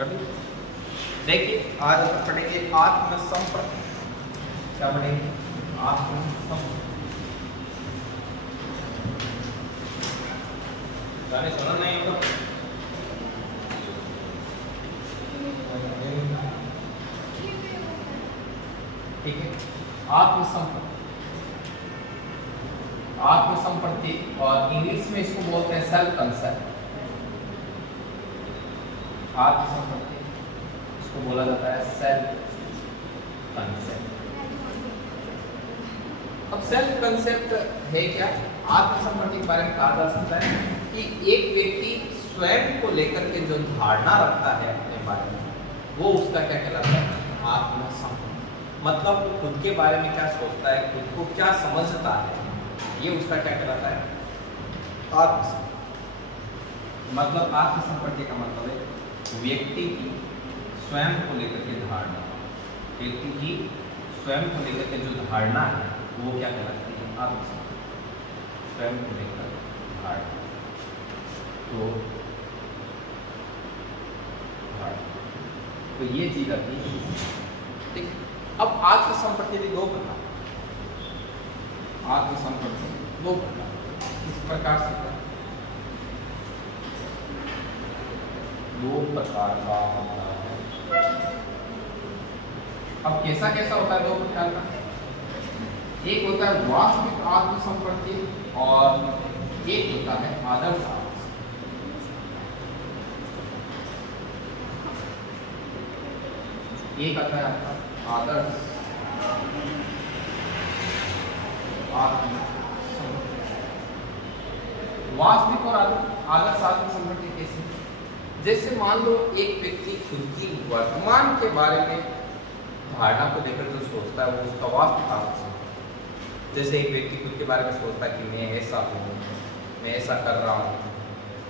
देखिए आज हम पढ़ेंगे आत्मसंपर्क। क्या पढ़ेंगे? आत्मसंपर्क। गाने सुना नहीं होगा? ठीक है। आत्मसंपर्क, आत्मसंपत्ति और इंग्लिश में इसको बोलते हैं सेल्फ कंसेप्ट। आत्मसंपत्ति इसको बोला जाता है सेल्फ कंसेप्ट। अब सेल्फ कंसेप्ट है क्या? आत्मसंपत्ति के बारे में कहा जा सकता है कि एक व्यक्ति स्वयं को लेकर के जो धारणा रखता है अपने बारे में, वो उसका क्या कहलाता है? आत्मसंपत्ति। मतलब खुद के बारे में क्या सोचता है, खुद को क्या समझता है, ये उसका क्या कहलाता है? आत्मसंपत्ति। मतलब आत्मसंपत्ति का मतलब है व्यक्ति की स्वयं को लेकर के धारणा, व्यक्ति की स्वयं को लेकर के जो धारणा है वो क्या कहलाती है? आत्मसंपत्ति। स्वयं को लेकर धारणा, तो ये चीज आती है। ठीक। अब आत्मसंपत्ति भी दो प्रकार, आत्मसंपत्ति दो प्रकार, किस प्रकार से? दो प्रकार का होता है। अब कैसा कैसा होता है दो प्रकार का? एक होता है वास्तविक आत्मसंपत्ति और एक होता है आदर्श आत्मसंपत्ति। एक आता है आपका आदर्श आत्मसंपत्ति। वास्तविक और आदर्श आत्मसंपत्ति कैसे? जैसे मान लो एक व्यक्ति खुद की वर्तमान के बारे में धारणा को लेकर जो सोचता है वो उसका वास्तविक आत्मसंपत्ति। जैसे एक व्यक्ति खुद के बारे में सोचता है कि मैं ऐसा हूँ, मैं ऐसा कर रहा हूँ,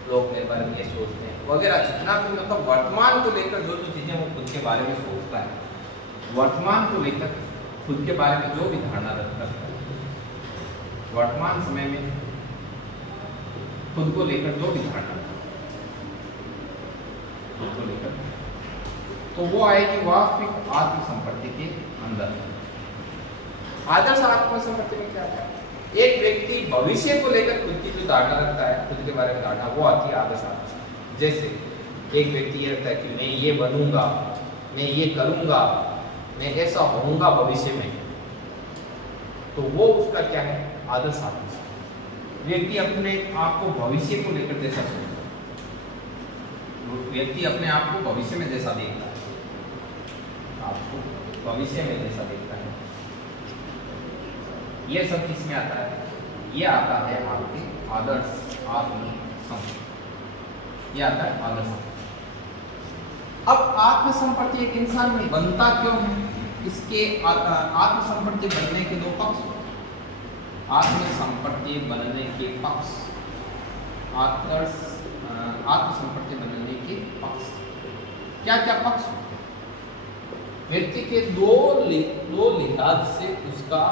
लोग मेरे बारे में ये सोचते हैं वगैरह, जितना भी मतलब वर्तमान को लेकर जो जो चीज़ें वो खुद के बारे में सोचता है, वर्तमान को लेकर खुद के बारे में जो भी धारणा रखता है, वर्तमान समय में खुद को लेकर जो भी धारणा खुद को लेकर, तो वो आएगी वास्तविक आत्मसंपत्ति के अंदर। आदर्श आत्मसंपत्ति में क्या है? एक व्यक्ति भविष्य को लेकर खुद की जो धारणा रखता है, खुद के बारे में धारणा, वो आती है आदर्श आत्मसंपत्ति। जैसे एक व्यक्ति ये रखता है कि मैं ये बनूंगा, मैं ये करूंगा, मैं ऐसा होऊंगा भविष्य में, तो वो उसका क्या है? आदर्श आत्मसंपत्ति। व्यक्ति अपने आप को भविष्य को लेकर जैसा सोचता है, व्यक्ति अपने आप को भविष्य में जैसा देखता है, आपको भविष्य में जैसा देखता है, ये सब किसमें आता है? ये आता है आपके आदर्श आत्मसंपत्ति। ये आता है आदर्श। अब आत्मसंपत्ति एक इंसान में बनता क्यों है? इसके आत्मसंपत्ति बनने के दो पक्ष। आत्मसंपत्ति बनने के पक्ष, आत्मसंपत्ति बनने के पक्ष क्या क्या पक्ष? व्यक्ति के दो लिहाज से उसका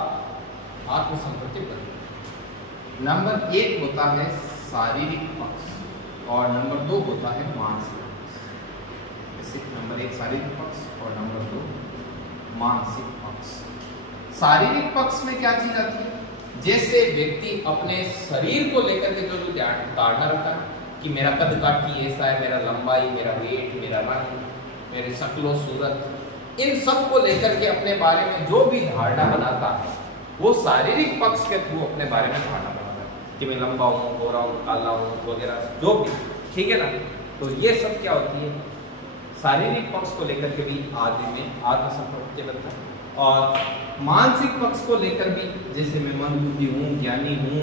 आत्मसंपत्ति बनती। नंबर एक होता है शारीरिक पक्ष और नंबर दो होता है मानसिक पक्ष। जैसे नंबर एक शारीरिक पक्ष और नंबर दो मानसिक पक्ष। शारीरिक पक्ष में क्या चीज आती है? जैसे व्यक्ति अपने शरीर को लेकर के जो धारणा रखता है कि मेरा कद काठी ऐसा है, मेरा लंबाई, मेरा वेट, मेरा रंग, मेरे शक्लो सूरत, इन सब को लेकर के अपने बारे में जो भी धारणा बनाता है, वो शारीरिक पक्ष के थ्रू अपने बारे में धारणा बनाता है कि मैं लंबा हूँ, गोरा हूँ, काला हूँ वगैरह जो भी, ठीक है ना? तो ये सब क्या होती है? शारीरिक पक्ष को लेकर के भी आदमी में आत्मसंपत्ति बनता है। और मानसिक पक्ष को लेकर भी, जैसे मैं मंदबुद्धि हूँ, ज्ञानी हूँ,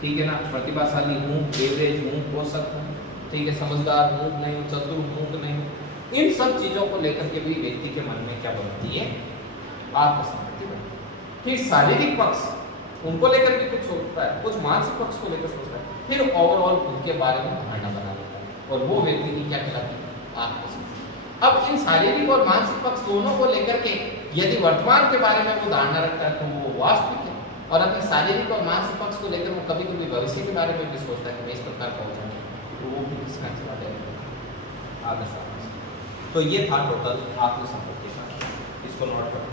ठीक है ना, प्रतिभाशाली हूँ, एवरेज हूँ, पोषक हूँ, ठीक है, समझदार हूँ नहीं हूँ, चतुर हूँ तो नहीं, इन सब चीज़ों को लेकर के भी व्यक्ति के मन में क्या बनती है? आत्मसंपत्ति बनती है। फिर शारीरिक पक्ष उनको लेकर भी कुछ सोचता है, कुछ मानसिक पक्ष को लेकर सोचता है, फिर ओवरऑल खुद के बारे में धारणा बना लेता है, और वो व्यक्ति की क्या कहलाती है? आत्मसंपत्ति। अब इन शारीरिक और मानसिक पक्ष दोनों को लेकर के यदि वर्तमान के बारे में वो धारणा रखता है तो वो वास्तविक है, और अपने शारीरिक और मानसिक पक्ष को लेकर वो कभी कभी भविष्य के बारे में भी सोचता है कि मैं इस प्रकार का हो जाऊंगा, तो वो भी किसका चला जाएगा? आदर्श आत्मसंपत्ति। तो ये था टोटल आत्मसंपत्ति का, इसको नोट करो।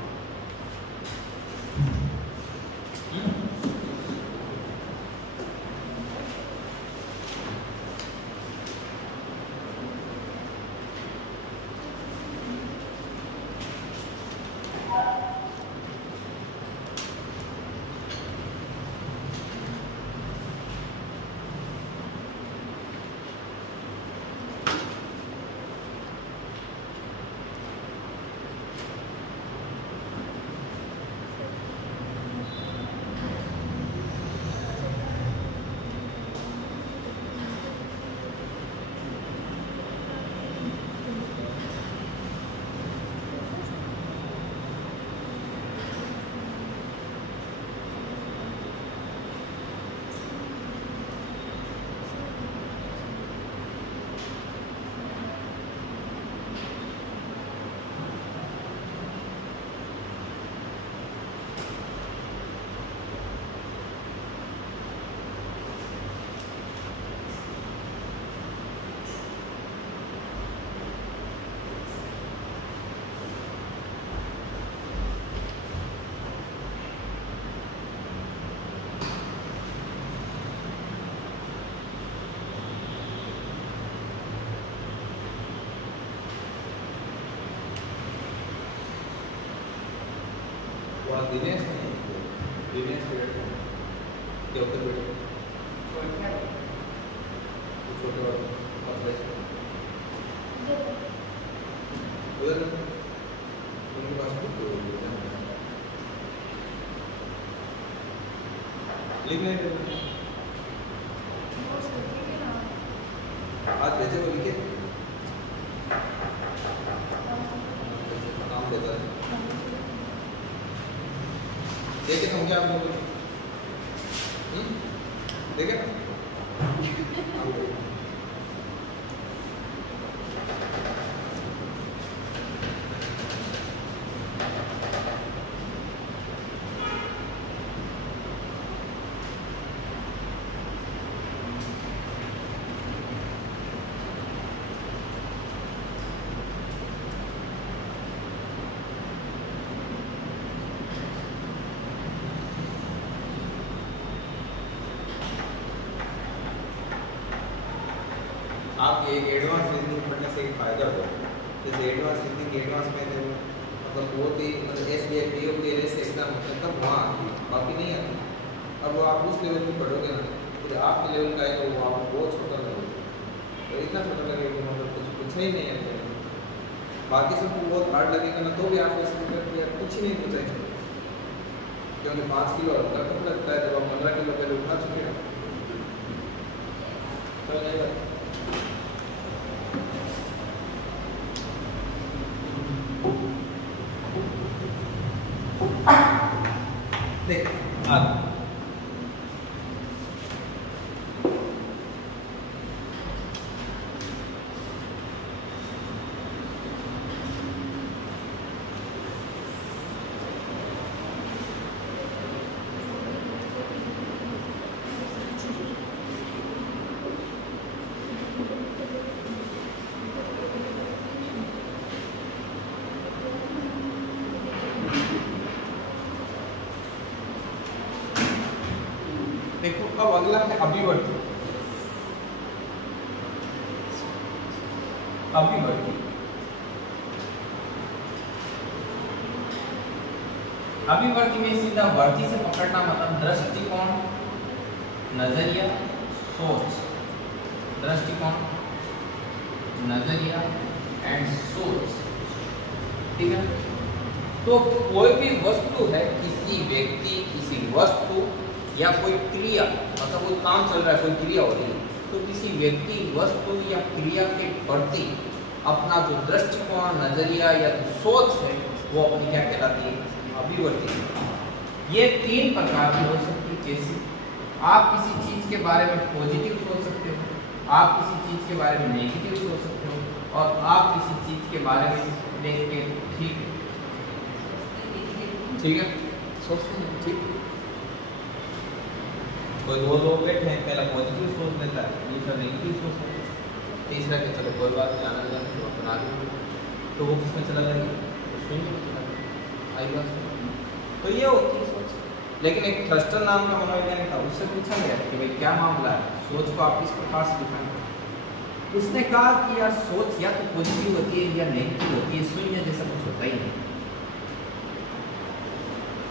दिनेश नहीं, दिनेश क्या होता है बेटा? छोटे वाले उधर उनके पास बुक लिखने आज भेजे वो लिखे नाम देता है। देखे हम क्या बोल रहे देखे आप एक एडवांस रीजनिंग पढ़ने से एक फ़ायदा होगा। जैसे एडवांस रीजनिंग एडवांस में मतलब बहुत ही मतलब SBI PO के जैसे एग्जाम होता है तब वहाँ आती है, बाकी नहीं आती। अब वो आप उस लेवल में पढ़ोगे ना फिर आपके लेवल का है तो वो आप बहुत छोटा लगेगा, तो इतना छोटा लगेगा कि मतलब कुछ पूछा ही नहीं है। बाकी सबको बहुत हार्ड लगेगा ना तो भी आप ऐसे कुछ ही नहीं पूछा है, क्योंकि 5 किलो हल्का कम लगता है जब आप 15 किलो पहले उठा चुके हैं तो नहीं। देख देखो अब अगला है अभिवर्ती। अभिवर्ती अभिवर्ती में सीधा वर्ती से पकड़ना मतलब दृष्टिकोण, नजरिया, सोच। दृष्टिकोण, नजरिया एंड सोच, ठीक है। तो कोई भी वस्तु है, किसी व्यक्ति, किसी वस्तु या कोई क्रिया, मतलब कोई काम चल रहा है, कोई क्रिया हो रही है, तो किसी व्यक्ति, वस्तु या क्रिया के प्रति अपना जो दृष्टिकोण, नजरिया या जो सोच है वो अपनी क्या कहलाती है? अभिवर्ती। ये 3 प्रकार की हो सकती है। कैसे? आप किसी चीज के बारे में पॉजिटिव सोच सकते हो, आप किसी चीज के बारे में नेगेटिव सोच सकते हो, और आप किसी चीज के बारे में देख के ठीक है सोचते हैं, ठीक। कोई 2 लोग बैठे हैं, पहला पॉजिटिव सोच लेता है, दूसरा नेगेटिव सोच लेता है, तीसरा कि चलो कोई बात नहीं, आना जाना तो अपना तो वो किसमें चला जाएगा, शून्य में चला जाएगा। आई बात समझ? तो ये होती है सोच। लेकिन एक थ्रस्टर नाम का मनोवैज्ञानिक था, उससे पूछा गया कि भाई क्या मामला है, सोच को आप किस प्रकार से डिफाइन करें। उसने कहा कि यार सोच या तो पॉजिटिव होती है या नेगेटिव होती है, शून्य जैसा कुछ होता ही नहीं।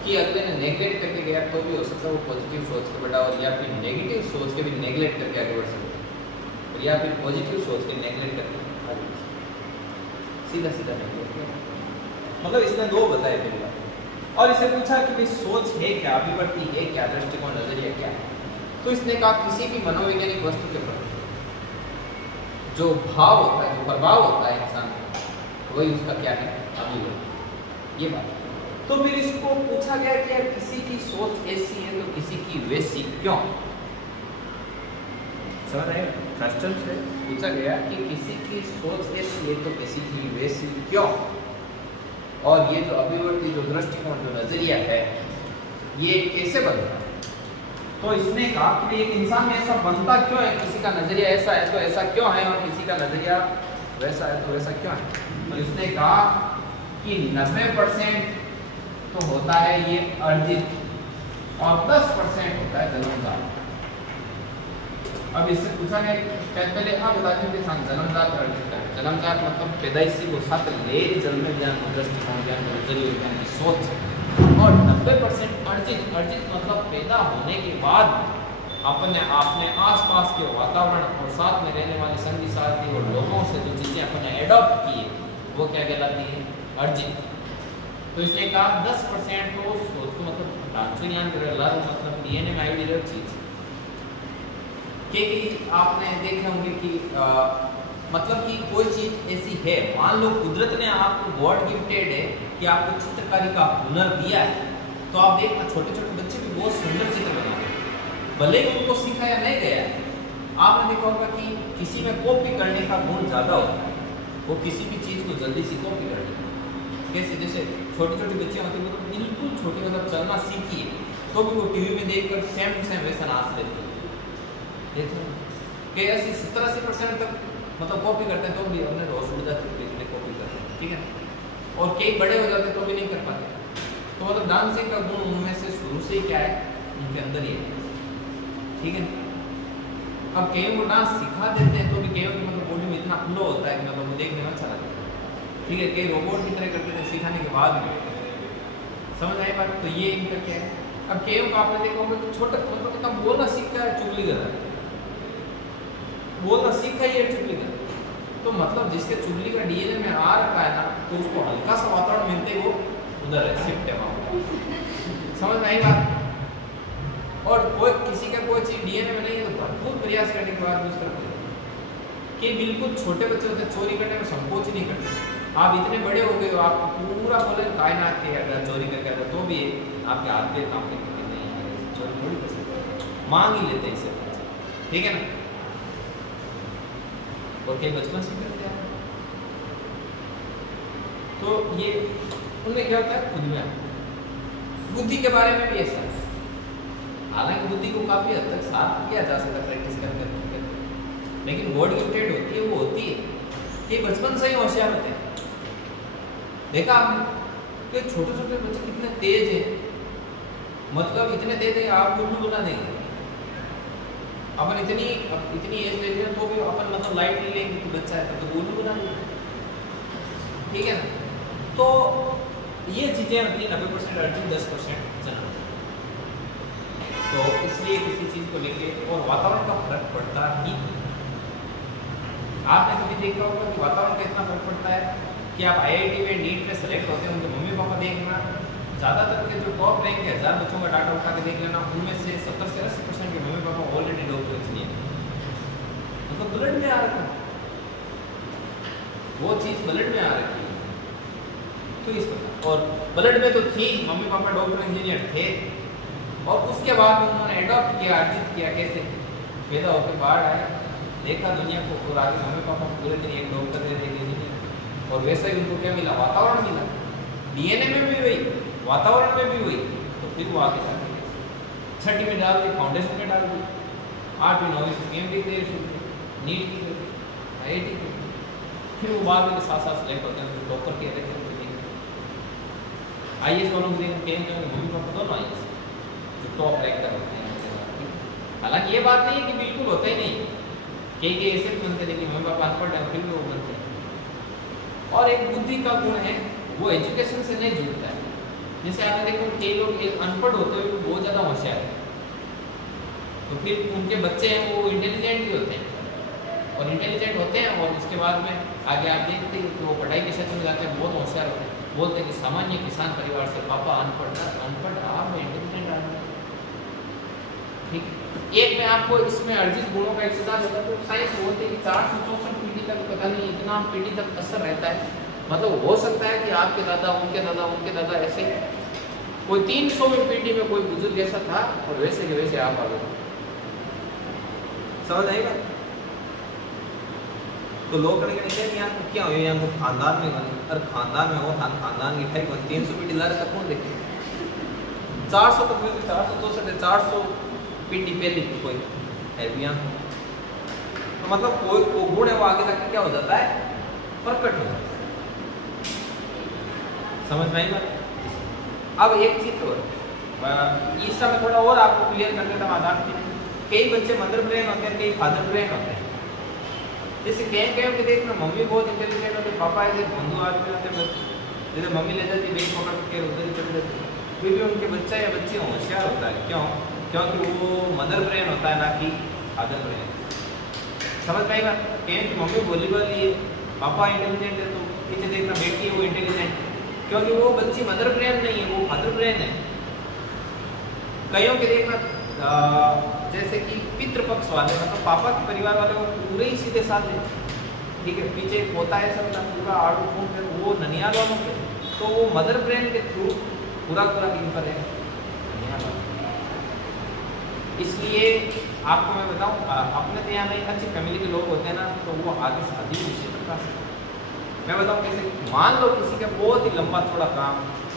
कि अगले ने नेगलेक्ट करके गया तो भी हो सकता है वो पॉजिटिव सोच के बढ़ा, और या फिर नेगेटिव सोच के भी नेगलेक्ट करके आगे बढ़ सकते हैं, या फिर पॉजिटिव सोच के नेगलेक्ट करके आगे बढ़ सकते हैं। सीधा सीधा नेगलेक्ट, मतलब इसने दो बताए पहली बार। और इसे पूछा कि भाई सोच है क्या, अभिव्यक्ति है क्या, दृष्टिकोण नजरिया क्या है। तो इसने कहा किसी भी मनोवैज्ञानिक वस्तु के प्रति जो भाव होता है, जो प्रभाव होता है इंसान का, वही उसका क्या है, अभिव्यक्ति। ये बात। तो फिर इसको पूछा गया कि यार किसी की सोच ऐसी है तो किसी की वैसी क्यों। समझ रहे हैं? थ्रस्टर से पूछा गया कि किसी की सोच ऐसी है तो किसी की वैसी क्यों, और ये जो अभिव्यक्ति, जो दृष्टिकोण, जो नजरिया है, ये कैसे बनता है। तो इसने कहा कि एक इंसान में ऐसा बनता क्यों है, किसी का नजरिया ऐसा है तो ऐसा क्यों है, और किसी का नजरिया वैसा है तो वैसा क्यों है। तो इसने कहा कि 90% तो होता है ये अर्जित, और 10% होता है जन्मजात। अब इससे पूछा गया, पहले आप बताते हैं कि जन्मजात अर्जित है। जन्मजात मतलब पैदाइशी को साथ ले जन्म ज्ञान, दृष्टिकोण ज्ञान, नजरिया ज्ञान की सोच, और 90% अर्जित। अर्जित मतलब पैदा होने के बाद अपने आसपास के वातावरण और साथ में रहने वाले संगी साथी और लोगों से जो चीजें अपने एडॉप्ट की वो क्या कहलाती है, अर्जित। तो इसने कहा 10% तो सोच को मतलब ढांचे ज्ञान मतलब डीएनए में आईडी रह चीज कि आपने देखे होंगे कि मतलब कि कोई चीज ऐसी है, मान लो कुदरत ने आपको गॉड गिफ्टेड है कि आपको चित्रकारी का हुनर दिया है, तो आप देखना छोटे छोटे बच्चे भी बहुत सुंदर चित्र बनाते हैं, भले ही उनको सिखाया नहीं गया है। आपने देखा होगा कि किसी में कॉपी करने का गुण ज्यादा होता है, वो किसी भी चीज को जल्दी से कॉपी कर लेते हैं। कैसे, जैसे छोटी छोटी बच्चियां होती है, मतलब बिल्कुल छोटी, मतलब चलना सीखी है तो भी वो टीवी में देखकर सेम टू सेम वैसा नाच लेती है। कि 70-80% तक मतलब कॉपी करते हैं तो भी हमने रोज उड़ जाती है कॉपी करते हैं, ठीक है। और कई बड़े हो जाते हैं तो भी नहीं कर पाते। तो मतलब डांसिंग का गुण उनमें से शुरू से ही क्या है, उनके अंदर ही है, ठीक है। अब कईयों को डांस सिखा देते हैं तो भी कईयों की मतलब बॉडी में इतना फ्लो होता है कि मतलब वो देखने में अच्छा लगता है, ठीक है। कई रोबोट की तरह करते थे सिखाने के बाद में, समझ आई बात। तो ये इनका क्या है। अब कईयों को आपने देखा होगा तो छोटा मतलब इतना बोलना सीखता है, चुगली कर रहा है, बोलना सीखा ही है, चुगली कर। तो मतलब जिसके चुगली का डीएनए में आ रखा है ना, तो उसको हल्का सा वातावरण मिलते ही वो उधर है, शिफ्ट है वहाँ। समझ में आई बात। और कोई किसी का कोई चीज डीएनए में नहीं है तो भरपूर प्रयास करने के बाद उसका कि बिल्कुल छोटे बच्चे होते चोरी करने में संकोच नहीं करते। आप इतने बड़े हो गए हो, आप पूरा बोले कायनात के अगर चोरी करके आता तो भी आपके हाथ पे काम करते नहीं, चोरी थोड़ी कर सकते, मांग ही लेते इसे, ठीक है ना। और कई बचपन से करते हैं। तो ये उनमें क्या होता है, खुद में बुद्धि के बारे में भी ऐसा है। हालांकि बुद्धि को काफी हद तक साफ किया जा सकता है प्रैक्टिस करके, लेकिन गॉड गिफ्टेड होती है, वो होती है कि बचपन से ही होशियार होते हैं। देखा आपने कि छोटे छोटे बच्चे कितने तेज हैं, मतलब इतने तेज है आप गुल्लू बुला देंगे। अपन इतनी एज ले लें तो भी अपन मतलब लाइट ले लेंगे कि बच्चा है तो गुल्लू बुला देंगे, ठीक है ना। तो ये चीजें अपनी 90% अर्जित, 10% जन्म। तो इसलिए किसी चीज को लेके और वातावरण का फर्क पड़ता ही। आपने कभी देखा होगा कि वातावरण का इतना फर्क पड़ता है कि आप आईआईटी में नीट में सेलेक्ट होते हैं, उनके मम्मी पापा देखना, ज़्यादातर के जो टॉप रैंक के 1000 बच्चों का डाटा उठा के देख लेना, उनमें से 70 से 80% के mummy papa already doctor engineer, मतलब ब्लड में आ रखा है, वो चीज़ ब्लड में आ रखी है। तो इस प्रकार, और ब्लड में तो थी, मम्मी पापा डॉक्टर इंजीनियर थे, और उसके बाद में उन्होंने एडॉप्ट किया, अर्जित किया, कैसे पैदा होकर बाहर आए, देखा दुनिया को, और आगे मम्मी पापा पूरे दिन एक डॉक्टर थे, एक इंजीनियर, और वैसा ही उनको क्या मिला, वातावरण मिला। डीएनए में भी वही, वातावरण में भी वही। तो फिर वो आगे जाके 6वीं में डाल दी, फाउंडेशन में डाल दी, 8वीं 9वीं से पीएमडी दे, नीट की, आईआईटी की, फिर वो बाद में साथ साथ सेलेक्ट होते हैं, फिर टॉपर के रहते हैं। IAS वालों को देखें मम्मी पापा दोनों IAS जो टॉप रैंक कर होते हैं। हालांकि ये बात नहीं है कि बिल्कुल होता ही नहीं, कई ऐसे बनते हैं कि मम्मी पापा अनपढ़ हैं फिर भी वो बनते हैं। और एक बुद्धि का गुण है, वो एजुकेशन से नहीं जुड़ता है। जैसे आपने देखो कई लोग अनपढ़ होते हुए बहुत ज़्यादा होशियार है, तो फिर उनके बच्चे हैं वो इंटेलिजेंट भी होते हैं और इंटेलिजेंट होते हैं, और उसके बाद में आगे आप देखते हैं कि वो पढ़ाई के क्षेत्र में जाते हैं, बहुत होशियार होते हैं। बोलते हैं कि सामान्य किसान परिवार से पापा अनपढ़ आप इंटेलिजेंट आदमी। ठीक, एक में आपको इसमें 38 गुणों का एक सिद्धांत होता है। तो साइंस बोलते हैं कि 464 पीढ़ी तक, पता नहीं इतना पीढ़ी तक असर रहता है। मतलब हो सकता है कि आपके दादा उनके दादा ऐसे कोई 300वीं पीढ़ी में कोई बुजुर्ग ऐसा था और वैसे के वैसे आप आ गए। समझ आई बात? तो लोग करेंगे नहीं यहाँ तो क्या हो, यहाँ को खानदान में बने, और खानदान में हो खानदान की भाई 300 पीढ़ी ला रहा कौन देखे? 400 तो 400 पीढ़ी पहले की कोई है भी यहाँ। तो मतलब कोई गुण है वो आगे जाके क्या हो जाता है, प्रकट हो जाता है। समझ में आई बात? अब एक चीज और इसका मैं थोड़ा और आपको क्लियर कर देता हूँ आधार पे। कई बच्चे मदर ब्रेन होते हैं, कई फादर ब्रेन होते हैं। जैसे कहीं कि देख ना मम्मी बहुत इंटेलिजेंट होते, पापा ऐसे बंधु आदमी होते हैं, जैसे मम्मी ले जाती बैग पकड़ के उधर ही चले जाती, फिर भी उनके बच्चा या बच्ची होशियार होता है। क्यों? क्योंकि वो मदर ब्रेन होता है ना कि फादर ब्रेन। समझ में आई बात? कहीं कि मम्मी बोली वाली है, पापा इंटेलिजेंट है, तो पीछे देखना बेटी है वो इंटेलिजेंट, क्योंकि वो बच्ची मदर ब्रेन नहीं है, वो फादर ब्रेन है। कईयों के देखना जैसे कि पितृपक्ष वाले, मतलब पापा के परिवार वाले वो पूरे ही सीधे साधे, ठीक है, पीछे एक होता है सब पूरा आड़ू फूट है, वो ननियाल वालों के, तो वो मदर ब्रेन के थ्रू पूरा इन पर है ननियाल। इसलिए आपको मैं बताऊं, अपने तो यहाँ नहीं अच्छी फैमिली के लोग होते हैं ना, तो वो आगे शादी उसी प्रकार से। मैं बताऊं कैसे, मान लो किसी का बहुत ही लंबा थोड़ा काम,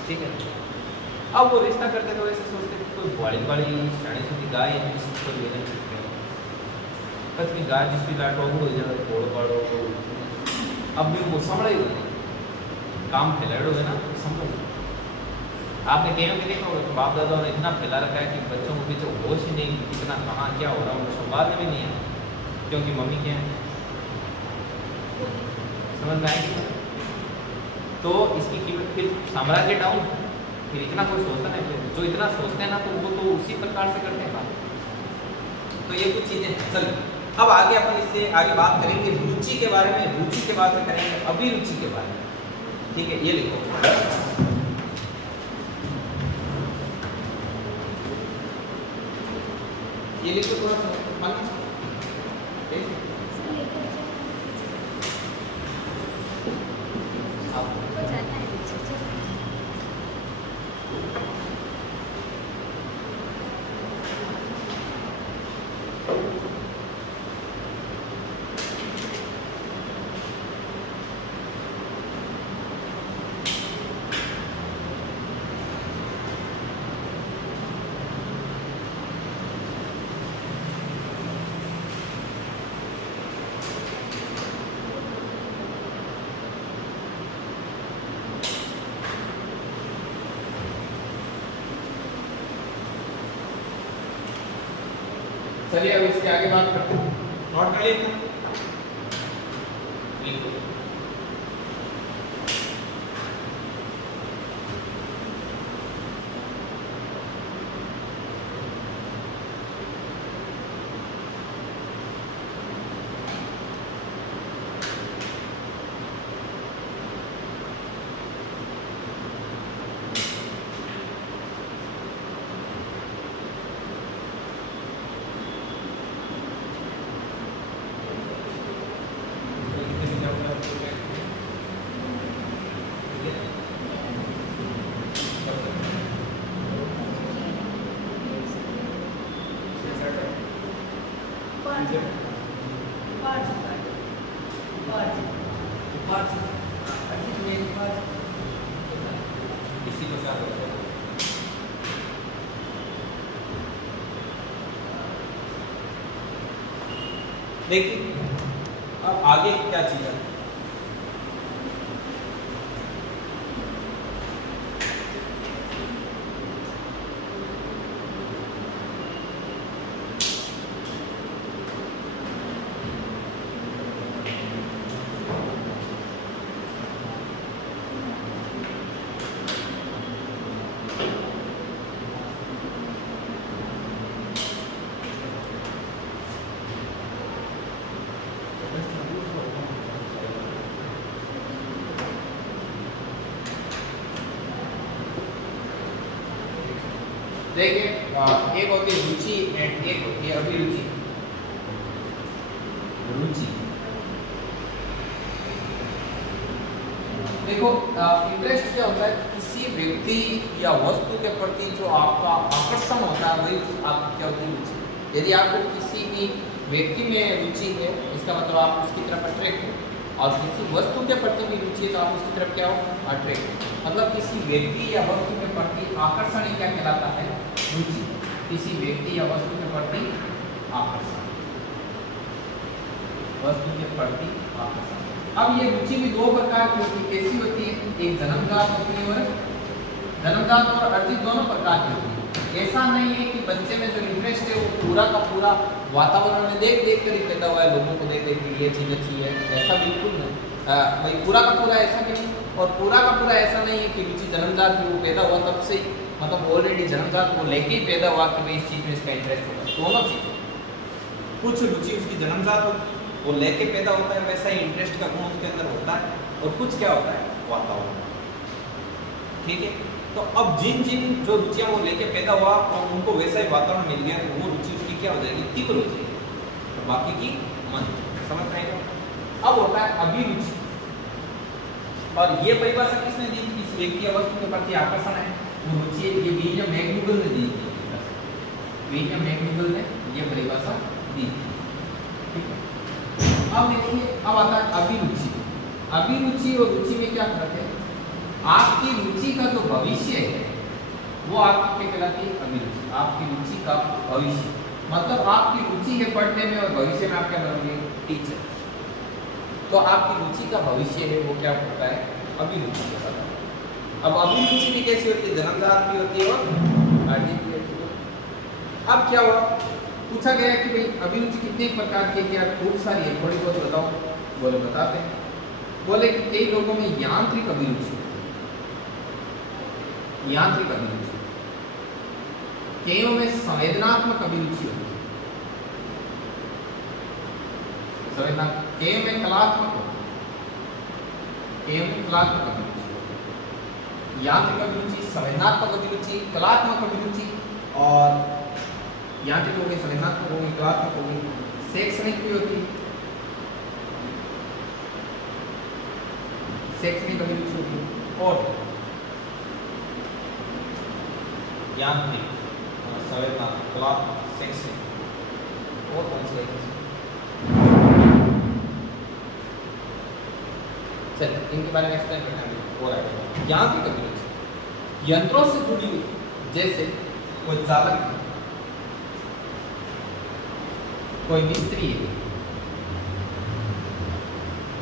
ठीक है, अब वो रिश्ता करते तो ऐसे सोचते कोई बड़ी शाणी सुधी गाय है जिसको लेने सकते हैं, बस में गाय जिसकी लाट हो जाए थोड़ पड़ो, अब भी वो समझ ही नहीं, काम फैलाड़ो है ना, समझ। आपने कहीं भी देखा होगा बाप दादा ने इतना फैला रखा है कि बच्चों को पीछे होश ही नहीं, कितना कहाँ क्या हो रहा है उनको संवाद में भी नहीं है, क्योंकि मम्मी क्या है, समझ में आएगी? तो इसकी कीमत फिर साम्राज्य डाउन, फिर इतना कोई सोचता नहीं, जो इतना सोचते हैं ना तो वो तो उसी प्रकार से करते हैं। तो ये कुछ चीजें चल। अब आगे अपन इससे आगे बात करेंगे रुचि के बारे में, रुचि के बाद में करेंगे अभिरुचि के बारे में, ठीक है? ये लिखो, ये लिखो थोड़ा सा। चलिए अब इसके आगे बात करते हैं। नोट कर लिया? लिखो। देखिए अब आगे क्या चीज है, देखिए एक होती है रुचि एंड एक होती है अभिरुचि। रुचि देखो इंटरेस्ट क्या होता है, किसी व्यक्ति या वस्तु के प्रति जो आपका आकर्षण होता है वही आपकी क्या होती है रुचि। यदि आपको किसी की व्यक्ति में रुचि है इसका मतलब आप उसकी तरफ अट्रैक्ट हो, और किसी वस्तु के प्रति भी रुचि है तो आप उसकी तरफ क्या हो, अट्रैक्ट। मतलब किसी व्यक्ति या वस्तु के प्रति आकर्षण क्या कहलाता है, रुचि। किसी व्यक्ति या वस्तु के प्रति आकर्षण, वस्तु के प्रति आकर्षण। अब ये रुचि भी दो प्रकार की होती है, कैसी होती है, एक जन्मजात होती है और जन्मजात और अर्जित दोनों प्रकार की होती है। ऐसा नहीं है कि बच्चे में जो इंटरेस्ट है वो पूरा का पूरा वातावरण में देख देख कर ही पैदा हुआ है, लोगों को देख देख कर ये चीज़ अच्छी है, ऐसा बिल्कुल नहीं। भाई पूरा का पूरा ऐसा भी नहीं, और पूरा का पूरा ऐसा नहीं है कि रुचि जन्मजात भी वो पैदा हुआ तब से, मतलब ऑलरेडी जन्मजात वो लेके ही पैदा हुआ कि भाई इस चीज़ में इसका इंटरेस्ट होगा। दोनों चीज़ें, कुछ रुचि उसकी जन्मजात होती वो लेके पैदा होता है, वैसा ही इंटरेस्ट का गुण उसके अंदर होता है, और कुछ क्या होता है, वातावरण। ठीक है, तो अब जिन जिन जो रुचियां वो लेके पैदा हुआ और उनको वैसा ही वातावरण मिल गया तो वो रुचि उसकी क्या हो जाएगी, तीव्र हो जाएगी, और बाकी की मन। समझ आएगा। अब होता है अभिरुचि, और ये परिभाषा किसने दी, किस व्यक्ति या वस्तु के प्रति आकर्षण है वो रुचि, ये विलियम मैक्यूगल ने दी थी। विलियम मैक्यूगल ने ये परिभाषा दी थी। ठीक है, अब देखिए अब आता है अभिरुचि। अभिरुचि और रुचि में क्या फर्क है, आपकी रुचि का जो भविष्य है वो आपकी क्या कहलाती है, अभिरुचि। आपकी रुचि का भविष्य मतलब आपकी रुचि है पढ़ने में और भविष्य में आप क्या बनोगे, टीचर। तो आपकी रुचि का भविष्य है वो क्या होता है, अभिरुचि के साथ। अब अभिरुचि भी कैसी होती है, जन्मजात भी होती है और अर्जित भी होती है। अब क्या हुआ, पूछा गया कि भाई अभिरुचि कितने प्रकार की है, खूब सारी है, थोड़ी बहुत बताओ। बोले बताते हैं, बोले कि कई लोगों में यांत्रिक अभिरुचि, यांत्रिक अभिरुचि, कईयों में संवेदनात्मक अभिरुचि होती है, कईयों में कलात्मक होती है, कईयों में कलात्मक अभिरुचि होती है। यांत्रिक अभिरुचि, संवेदनात्मक अभिरुचि, कलात्मक अभिरुचि, और यांत्रिक हो गई, संवेदनात्मक हो गई, कलात्मक हो गई, शैक्षणिक भी होती है, शैक्षणिक अभिरुचि होती है, और यांत्रिक, संवेदनात्मक, कलात्मक, शैक्षणिक, और कौन सी है, चलिए इनके बारे में एक्सप्लेन करना है। और आगे यांत्रिक अभिरुचि यंत्रों से जुड़ी हुई, जैसे कोई चालक है, कोई मिस्त्री है,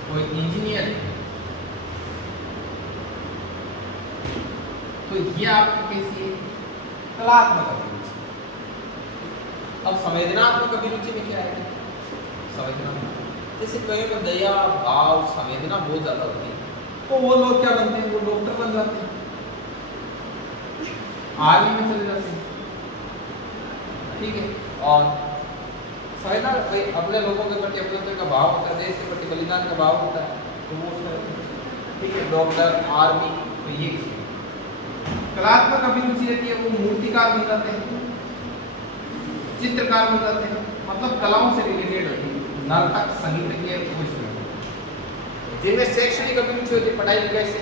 कोई इंजीनियर है, तो ये आपकी कैसी है, कलात्मक अभिरुचि। अब संवेदनात्मक अभिरुचि में क्या है, संवेदनात्मक जैसे कहीं में दया भाव संवेदना बहुत ज्यादा होती है, तो वो लोग क्या बनते हैं, वो डॉक्टर बन जाते हैं, आर्मी में चले जाते हैं। ठीक है, और संवेदना अपने लोगों के प्रति अपने का भाव होता है, देश के प्रति बलिदान का भाव होता है, तो वो ठीक है, डॉक्टर, आर्मी, तो ये कलात्मक अभिरुचि रहती है, वो मूर्तिकार बन जाते हैं, चित्रकार बन जाते हैं, मतलब कलाओं से रिलेटेड होती है, नाटक, संगीत के जिनमें शैक्षणिक अभिरुचि होती है, पढ़ाई लिखाई से,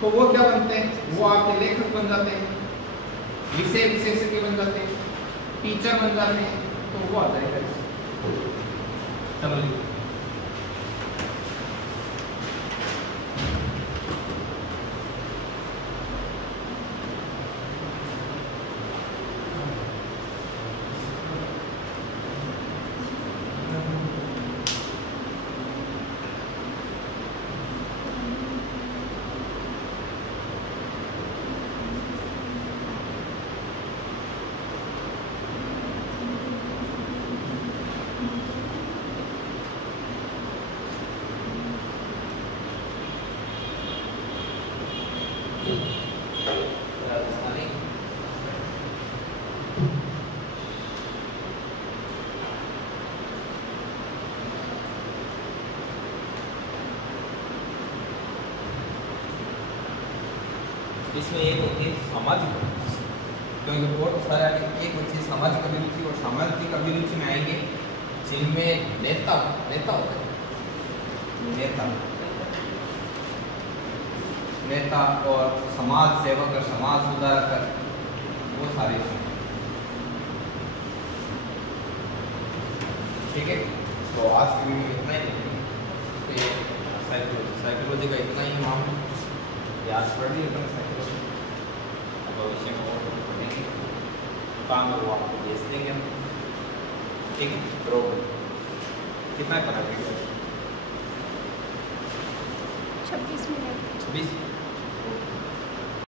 तो वो क्या बनते हैं, वो आपके लेखक बन जाते हैं, विषय विशेषज्ञ बन जाते हैं, टीचर बन जाते हैं, तो वो आ जाएगा। चलो इसमें एक होती है सामाजिक अभिरुचि, क्योंकि बहुत सारे एक बच्चे सामाजिक अभिरुचि और सामाजिक अभिरुचि में आएंगे जिनमें नेता होता है, नेता और समाज सेवक और समाज सुधारक, वो सारे ठीक है। तो आज की वीडियो इतना ही, साइकोलॉजी का इतना ही मामला आज पढ़ लिया साइकोलॉजी, भविष्य में और पढ़ेंगे काम वो आपको भेज देंगे हम, ठीक है। बरोबर कितना करा 26 मिनट 26